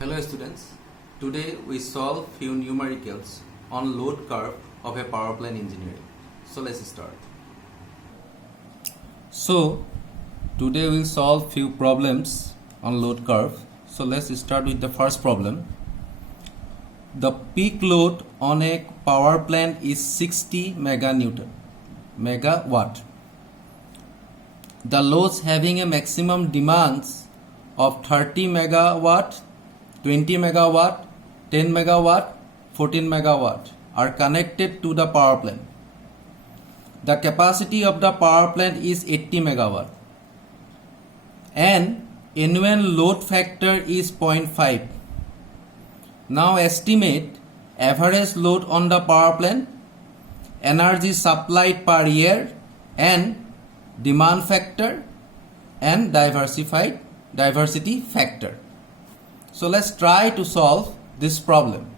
Hello students, today we solve few numericals on load curve of a power plant engineering. So let's start. So today we'll solve few problems on load curve. So let's start with the first problem. The peak load on a power plant is 60 megawatt. The loads having a maximum demands of 30 megawatt, 20 megawatt, 10 megawatt, 14 megawatt are connected to the power plant. The capacity of the power plant is 80 megawatt and annual load factor is 0.5. Now estimate average load on the power plant, energy supplied per year and demand factor and diversity factor. So let's try to solve this problem.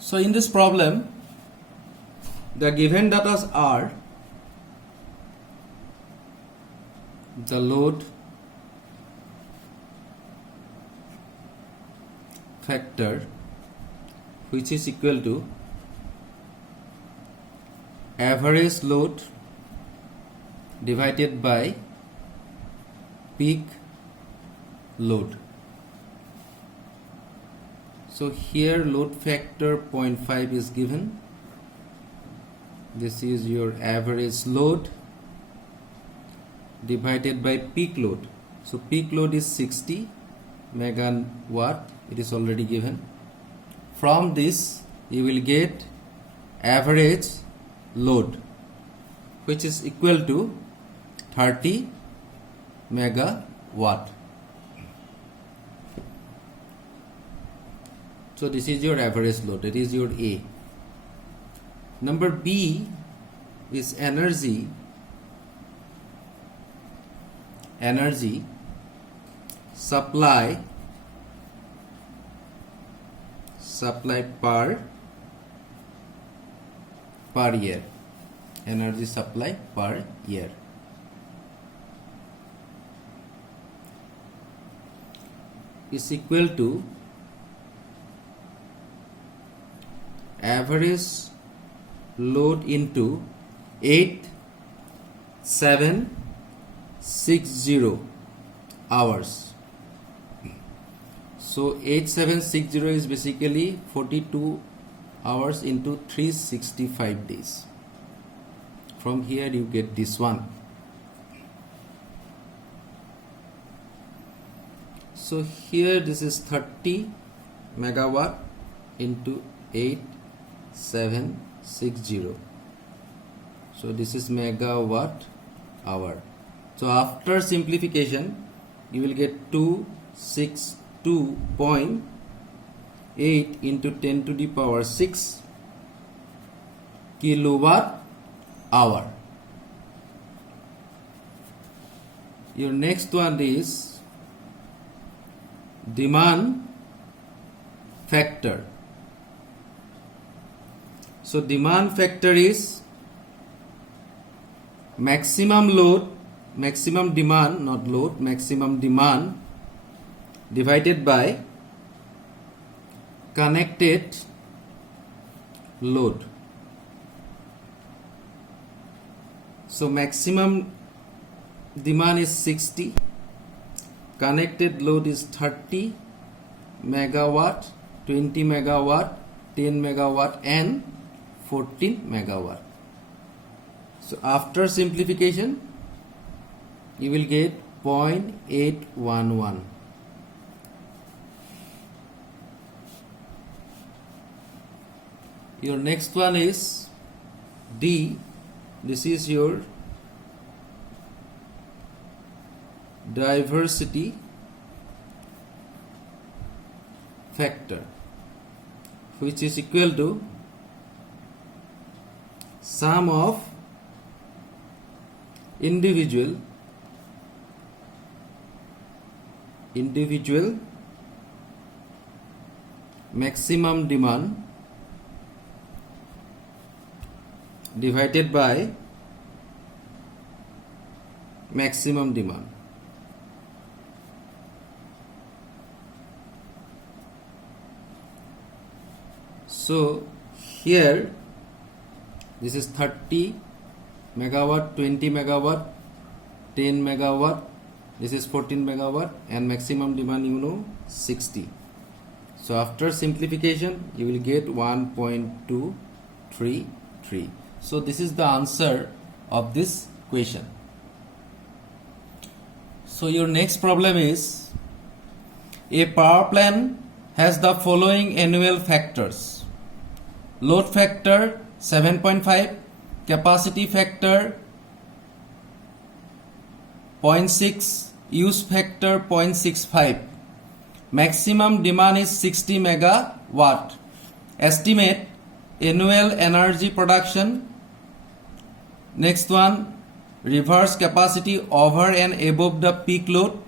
So in this problem, the given data are the load factor, which is equal to average load divided by peak load. So here load factor 0.5 is given. This is your average load divided by peak load. So peak load is 60 megawatt. It is already given. From this you will get average load, which is equal to 30 megawatt. So this is your average load, that is your A. Number B is energy supply per year, energy supply per year. Is equal to average load into 8760 hours. So 8760 is basically 42 hours into 365 days. From here you get this one. So here this is 30 megawatt into 8760. So this is megawatt hour. So after simplification you will get 262.8 into 10 to the power 6 kilowatt hour. Your next one is demand factor. So demand factor is maximum demand, not load, maximum demand divided by connected load. So maximum demand is 60, connected load is 30 megawatt, 20 megawatt, 10 megawatt and 14 megawatt. So after simplification you will get 0.811. Your next one is D. This is your diversity factor, which is equal to sum of individual maximum demand divided by maximum demand. So here this is 30 megawatt, 20 megawatt, 10 megawatt, this is 14 megawatt, and maximum demand 60. So after simplification you will get 1.233. So this is the answer of this question. So your next problem is, a power plant has the following annual factors: load factor 7.5, capacity factor 0.6, use factor 0.65, maximum demand is 60 megawatt. Estimate annual energy production. Next one, reverse capacity over and above the peak load.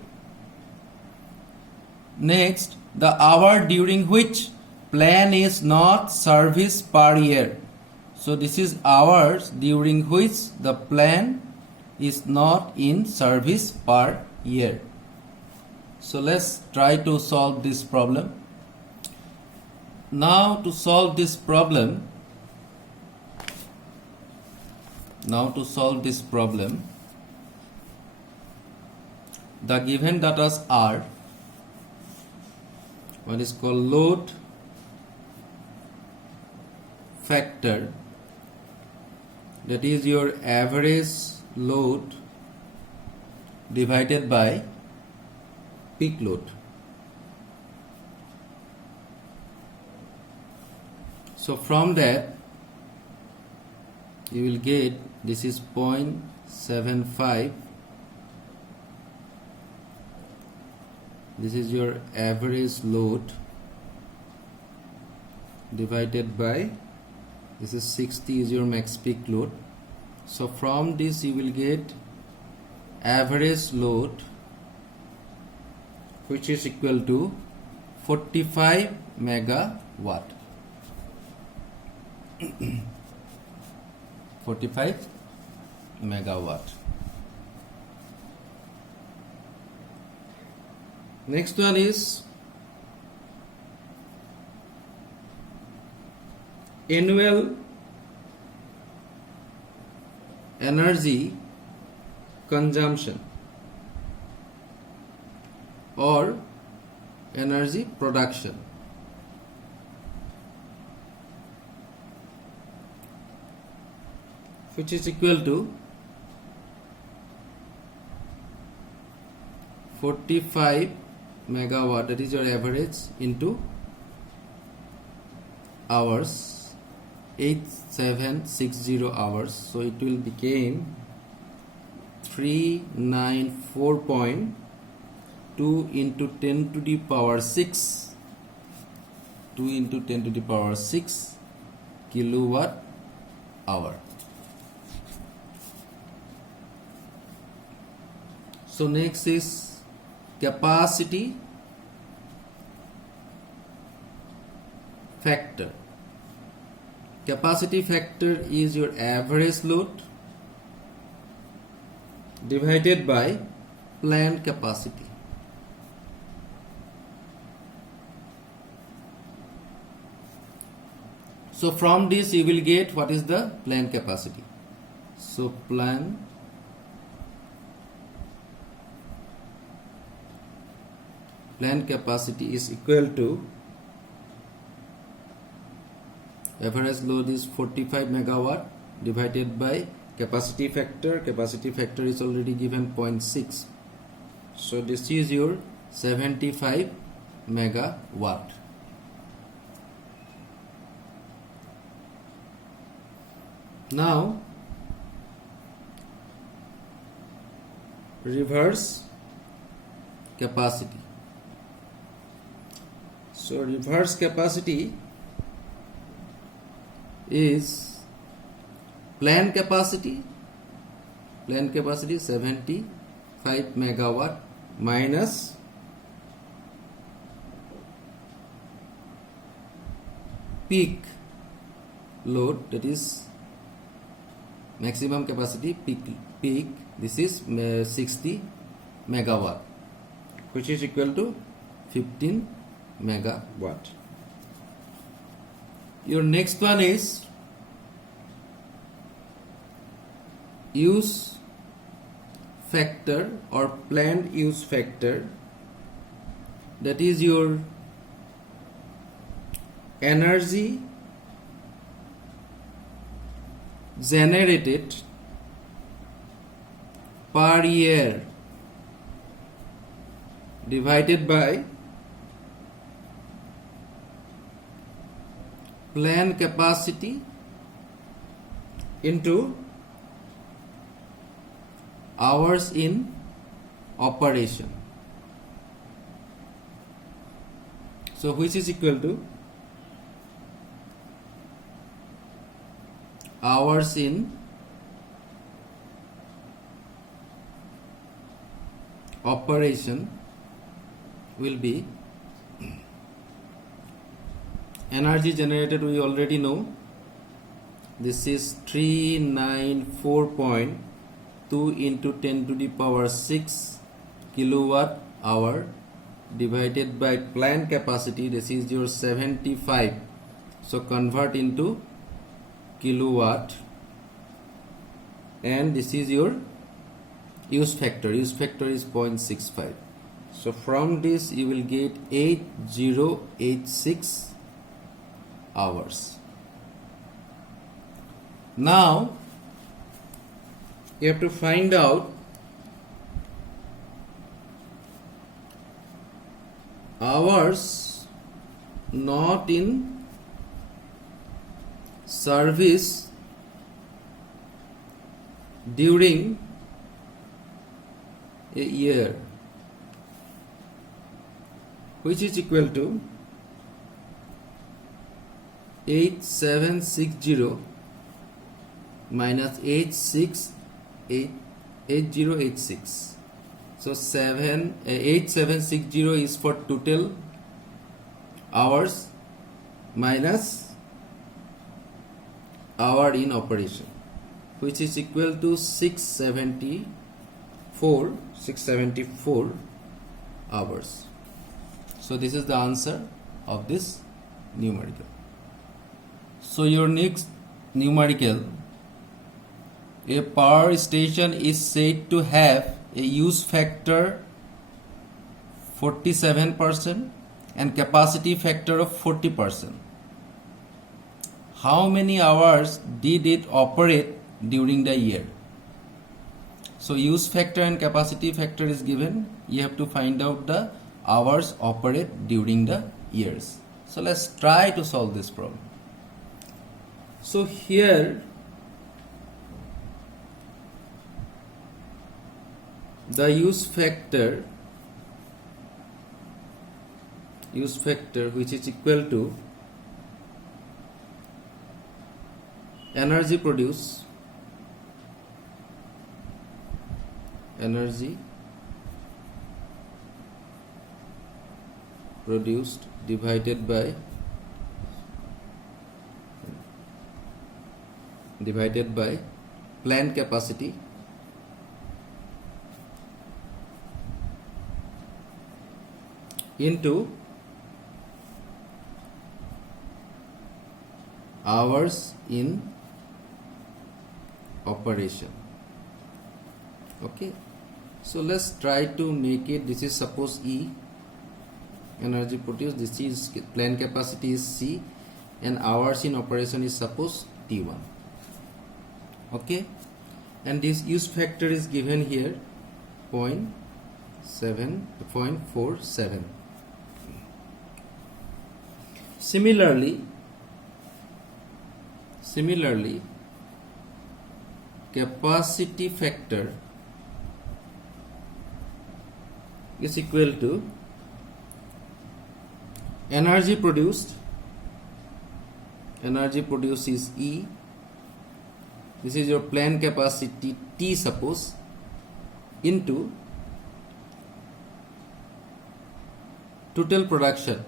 Next, the hour during which plant is not serviced per year. So this is hours during which the plant is not in service per year. So let's try to solve this problem. Now to solve this problem, the given data are what is called load factor, that is your average load divided by peak load. So from that you will get, this is 0.75, this is your average load divided by, this is 60 is your max peak load. So from this you will get average load, which is equal to 45 megawatt. 45 megawatt. Next one is annual energy consumption or energy production. Which is equal to 45 megawatt, that is your average, into hours, 8760 hours. So it will become 394.2 into 10 to the power 6, 2 into 10 to the power 6 kilowatt hour. So next is capacity factor. Capacity factor is your average load divided by plant capacity. So from this you will get what is the plant capacity. So plant capacity is equal to, average load is 45 megawatt divided by capacity factor. Capacity factor is already given 0.6. So this is your 75 megawatt. Now reverse capacity. So reverse capacity is plant capacity 75 megawatt minus peak load, that is maximum capacity peak, this is 60 megawatt, which is equal to 15 megawatt. Your next one is use factor or planned use factor, that is your energy generated per year divided by plant capacity into hours in operation. So which is equal to hours in operation will be energy generated, we already know, this is 394.2 into 10 to the power 6 kilowatt hour divided by plant capacity, this is your 75, so convert into kilowatt, and this is your use factor is 0.65. So from this you will get 8086 hours. Now you have to find out hours not in service during a year, which is equal to 8760 minus 8086. So 8760 is for total hours minus hour in operation, which is equal to 674 hours. So this is the answer of this numerical. So your next numerical, a power station is said to have a use factor 47% and capacity factor of 40%. How many hours did it operate during the year? So use factor and capacity factor is given. You have to find out the hours operate during the years. So let's try to solve this problem. So here the use factor which is equal to energy produced divided by plant capacity into hours in operation. Okay, so let's try to make it. This is suppose E, energy produced, this is plant capacity is C, and hours in operation is suppose T1. Okay, and this use factor is given here 0.47. Similarly, capacity factor is equal to energy produced is E. This is your plant capacity T suppose into total production,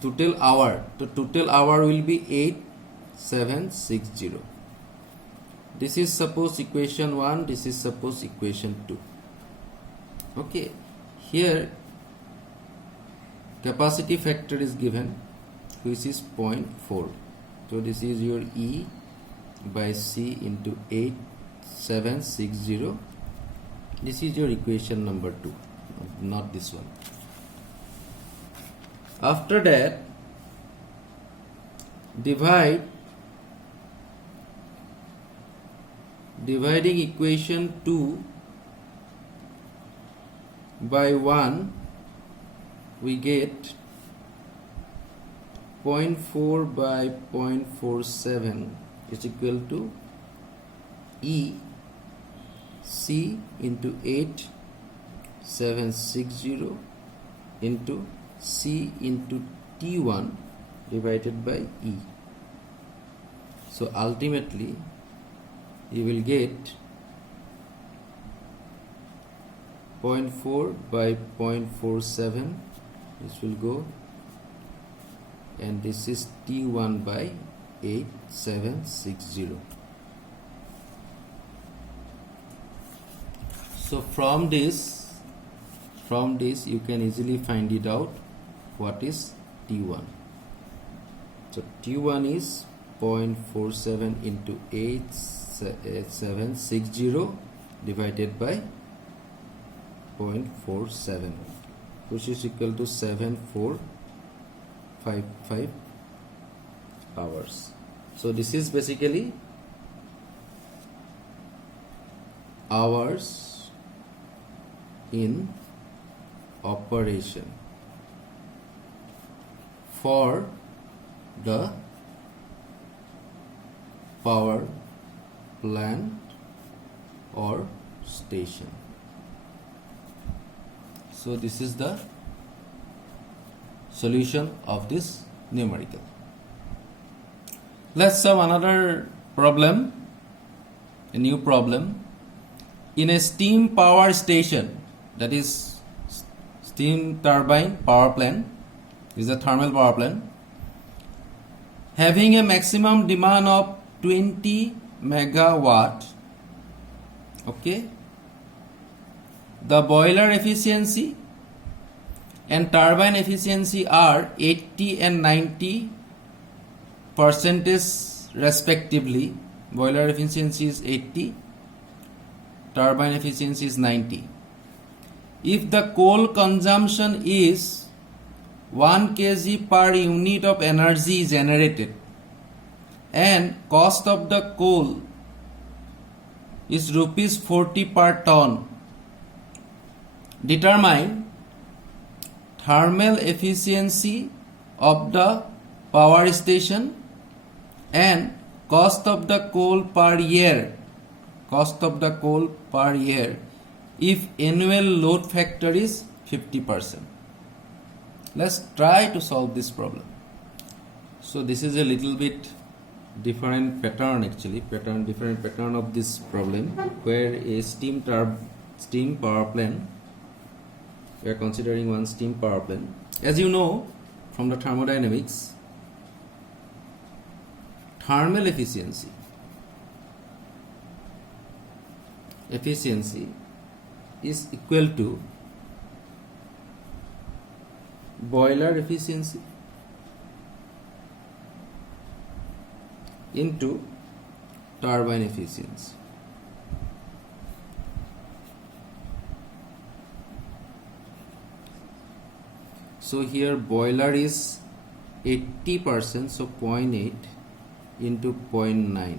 total hour. The total hour will be 8760. This is suppose equation 1, this is suppose equation 2. Okay, here capacity factor is given which is 0.4. So this is your E by C into 8760. This is your equation number 2, not this one. After that, dividing equation 2 by 1, we get 0.4 by 0.47 is equal to E C into 8760 into C into T1 divided by E. So ultimately you will get 0.4 by 0.47, this will go, and this is T1 by 8760. So from this you can easily find it out what is T1. So T1 is 0.47 into 8760 divided by 0.47, which is equal to 7455 hours. So this is basically hours in operation for the power plant or station. So this is the solution of this numerical. Let's solve another problem, a new problem. In a steam power station, that is steam turbine power plant, is a thermal power plant, having a maximum demand of 20 megawatt. Okay, the boiler efficiency and turbine efficiency are 80 and 90 percentage respectively. Boiler efficiency is 80, turbine efficiency is 90. If the coal consumption is 1 kg per unit of energy generated and cost of the coal is rupees 40 per ton, determine thermal efficiency of the power station and cost of the coal per year if annual load factor is 50%. Let's try to solve this problem. So this is a little bit different pattern actually, different pattern of this problem, where a steam power plant, we are considering one steam power plant. As you know from the thermodynamics, thermal efficiency is equal to boiler efficiency into turbine efficiency. So here boiler is 80%, so 0.8 into 0.9,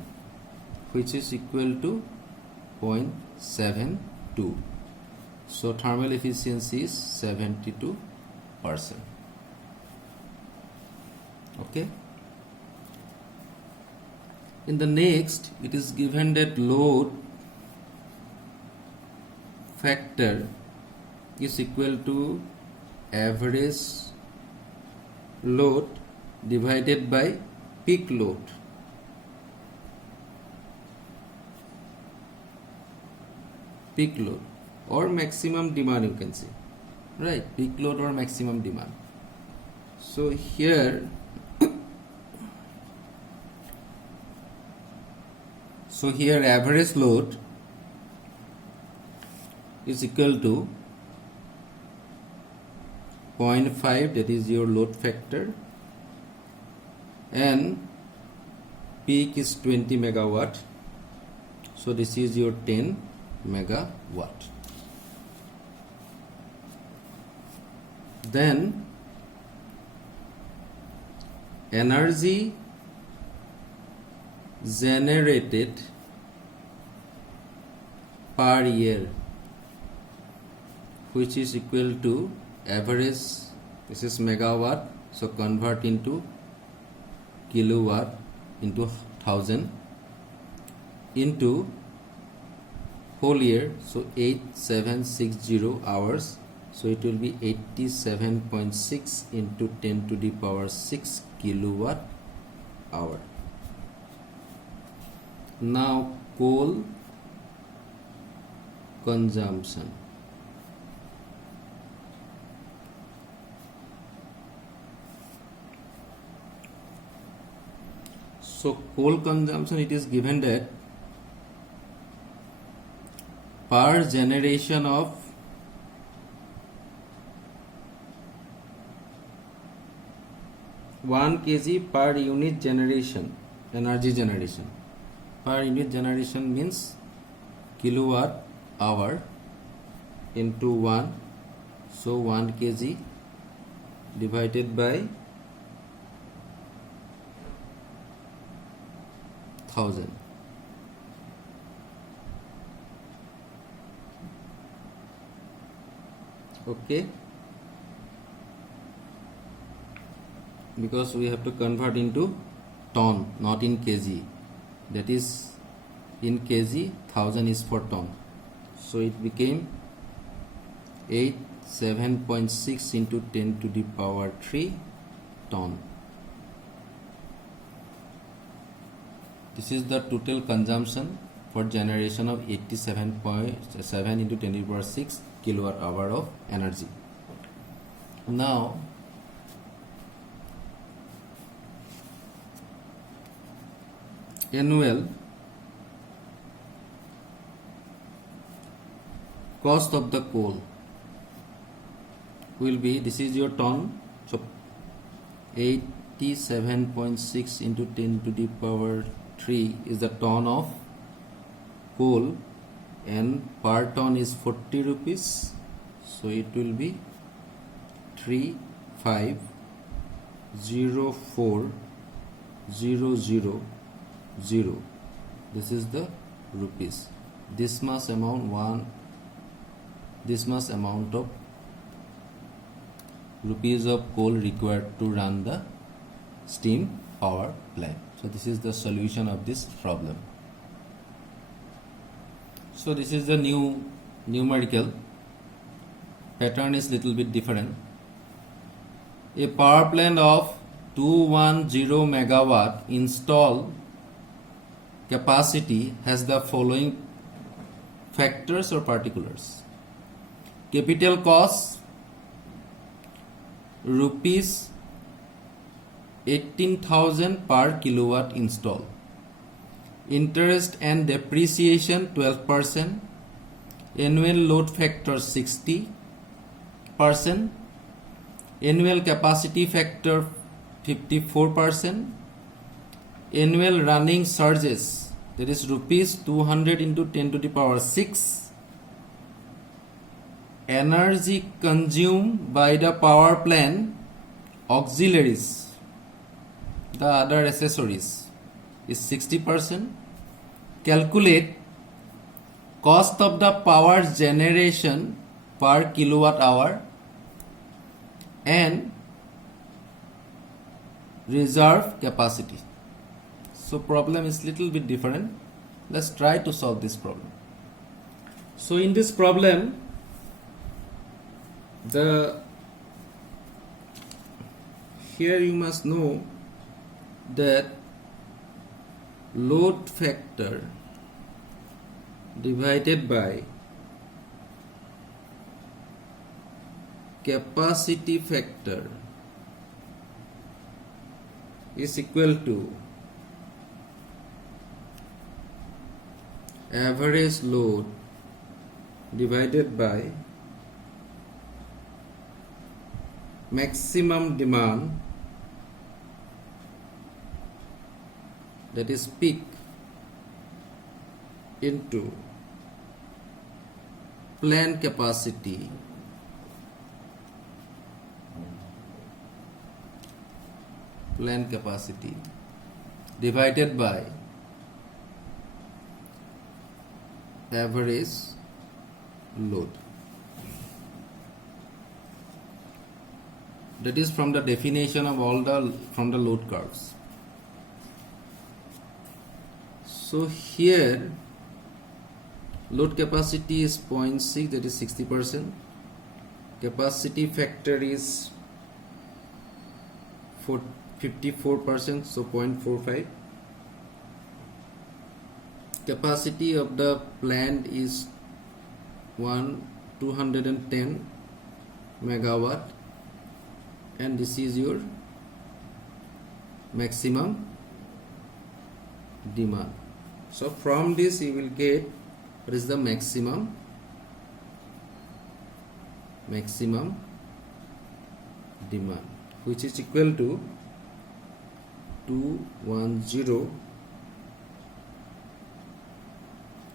which is equal to 0.72. So thermal efficiency is 72%. Okay. In the next, it is given that load factor is equal to average load divided by peak load. Peak load or maximum demand, you can say, right? Peak load or maximum demand. So here average load is equal to 0.5, that is your load factor, and peak is 20 megawatt. So this is your 10 megawatt. Then energy generated per year, which is equal to average, this is megawatt, so convert into kilowatt into 1000 into whole year, so 8760 hours, so it will be 87.6 into 10 to the power 6 kilowatt hour. Now coal consumption. So coal consumption, it is given that per generation of 1 kg per unit generation, energy generation. Per unit generation means kilowatt hour into 1, so 1 kg divided by 1000. Okay, because we have to convert into ton, not in kg. That is, in kg 1000 is for ton, so it became 87.6 into 10 to the power 3 ton. This is the total consumption for generation of 87.7 into 10 to the power 6 kilowatt hour of energy. Now annual cost of the coal will be, this is your ton, so 87.6 into 10 to the power 3 is the ton of coal, and per ton is 40 rupees, so it will be 3504000. This is the rupees. This much amount of rupees of coal required to run the steam power plant. So this is the solution of this problem. So this is the new numerical pattern, is little bit different. A power plant of 210 megawatt installed capacity has the following factors or particulars. Capital cost rupees 18,000 per kilowatt installed. Interest and depreciation 12%. Annual load factor 60%. Annual capacity factor 54%. Annual running charges, that is rupees 200 into 10 to the power 6. Energy consumed by the power plant auxiliaries, the other accessories, is 60%. Calculate cost of the power generation per kilowatt hour and reserve capacity. So problem is little bit different. Let's try to solve this problem. So in this problem, here you must know that load factor divided by capacity factor is equal to average load divided by maximum demand that is peak into plant capacity divided by average load. That is from the definition of from the load curves. So here load capacity is 0.6, that is 60%. Capacity factor is 54%, so 0.45. Capacity of the plant is 210 megawatt, and this is your maximum demand. So from this you will get what is the maximum demand, which is equal to 210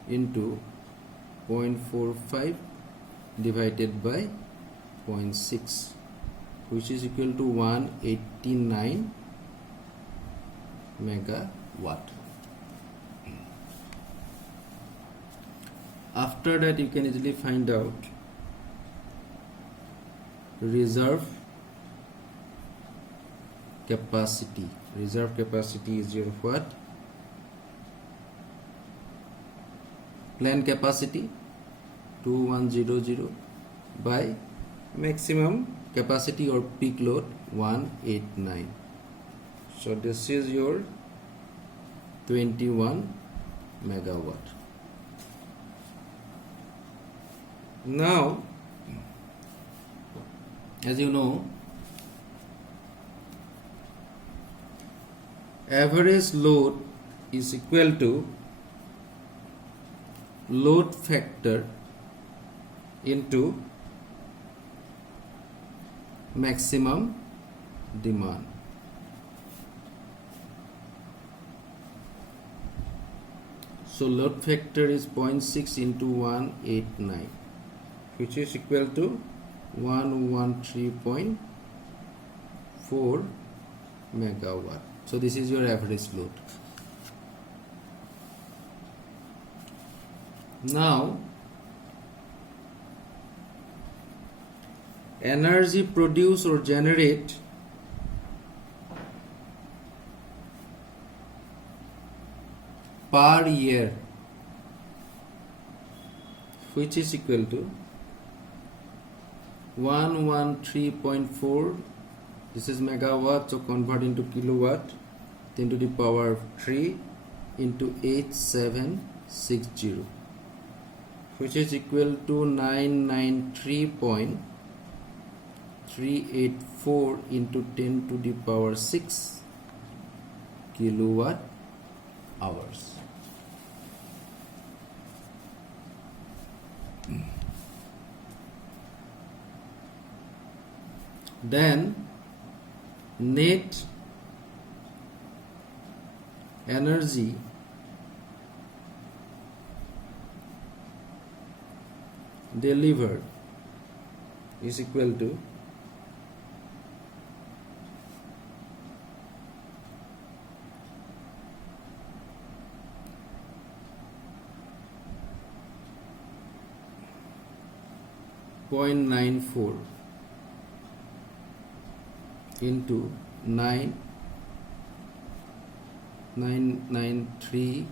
into 0.45 divided by 0.6, which is equal to 189 megawatt. After that you can easily find out reserve capacity. Reserve capacity is your what? Plant capacity 2100 by maximum capacity or peak load 189. So this is your 21 megawatt. Now, as you know, average load is equal to load factor into maximum demand. So load factor is 0.6 into 189, which is equal to 113.4 megawatt. So this is your average load. Now energy produced or generate per year, which is equal to 113.4, this is megawatt, so convert into kilowatt, 10 to the power 3 into 8760, which is equal to 993.384 into 10 to the power 6 kilowatt hours. Then net energy delivered is equal to .94 into 993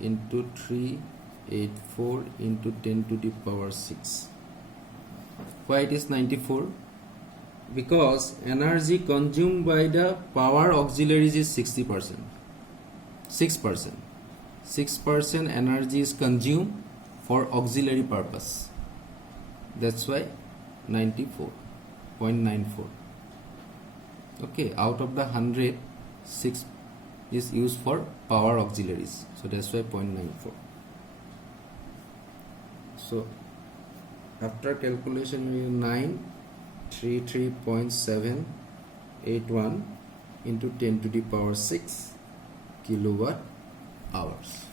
into 384 into 10 to the power 6. Why it is 94? Because energy consumed by the power auxiliaries is 60%. 6% energy is consumed for auxiliary purpose. That's why 94.94. Okay, out of the 100, 6 is used for power auxiliaries, so that's why 0.94. So after calculation we have 933.781 into 10 to the power 6 kilowatt hours.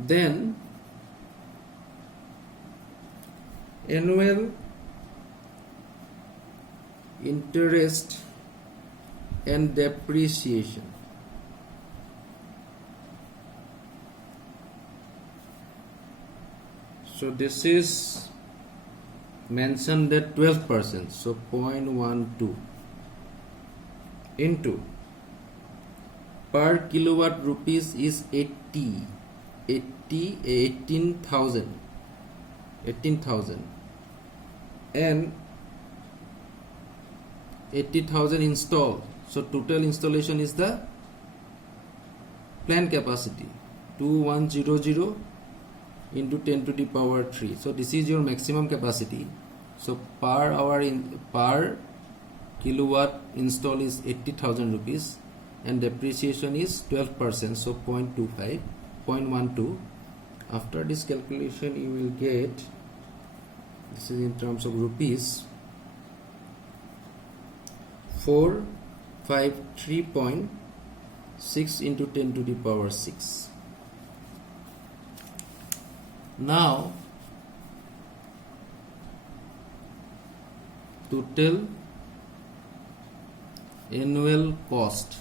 Then annual interest and depreciation. So this is mentioned at 12%, so 0.12 into per kilowatt rupees is 18,000 and 80,000 installed. So total installation is the plant capacity 2100 into 10 to the power 3. So this is your maximum capacity. So per hour per kilowatt install is 80,000 rupees and depreciation is 12%, so 0.12. After this calculation you will get, this is in terms of rupees, 453.6 into 10 to the power 6. Now total annual cost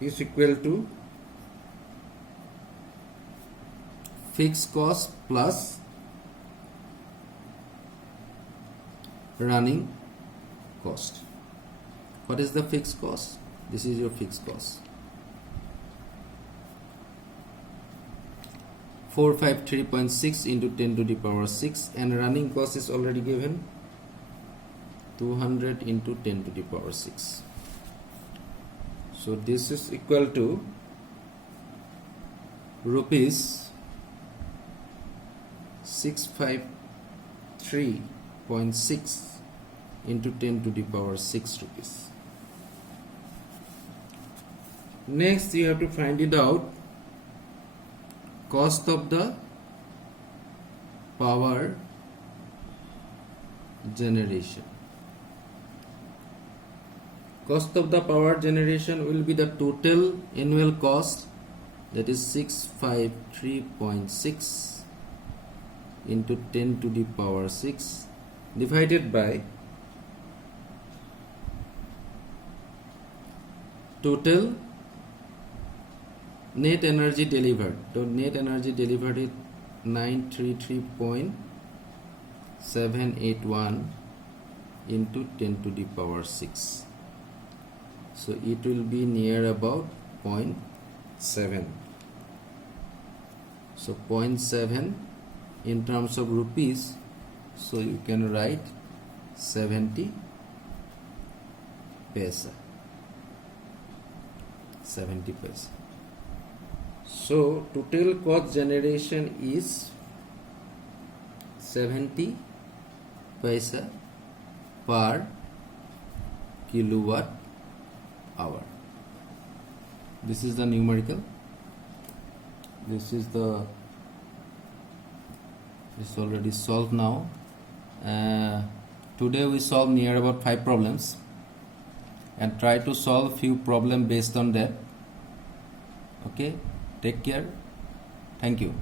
is equal to fixed cost plus running cost. What is the fixed cost? This is your fixed cost. 453.6 into 10 to the power 6, and running cost is already given, 200 into 10 to the power 6. So this is equal to rupees 653.6 into 10 to the power 6 rupees. Next you have to find it out, cost of the power generation. Cost of the power generation will be the total annual cost, that is 653.6 into 10 to the power 6 divided by total net energy delivered. So net energy delivered is 933.781 into 10 to the power 6. So it will be near about 0.7. So 0.7 in terms of rupees, so you can write 70 paisa. 70 paisa. So total cost generation is 70 paisa per kilowatt hour. This is the numerical. This is already solved now. Today we solve near about 5 problems and try to solve few problems based on that. Okay, take care. Thank you.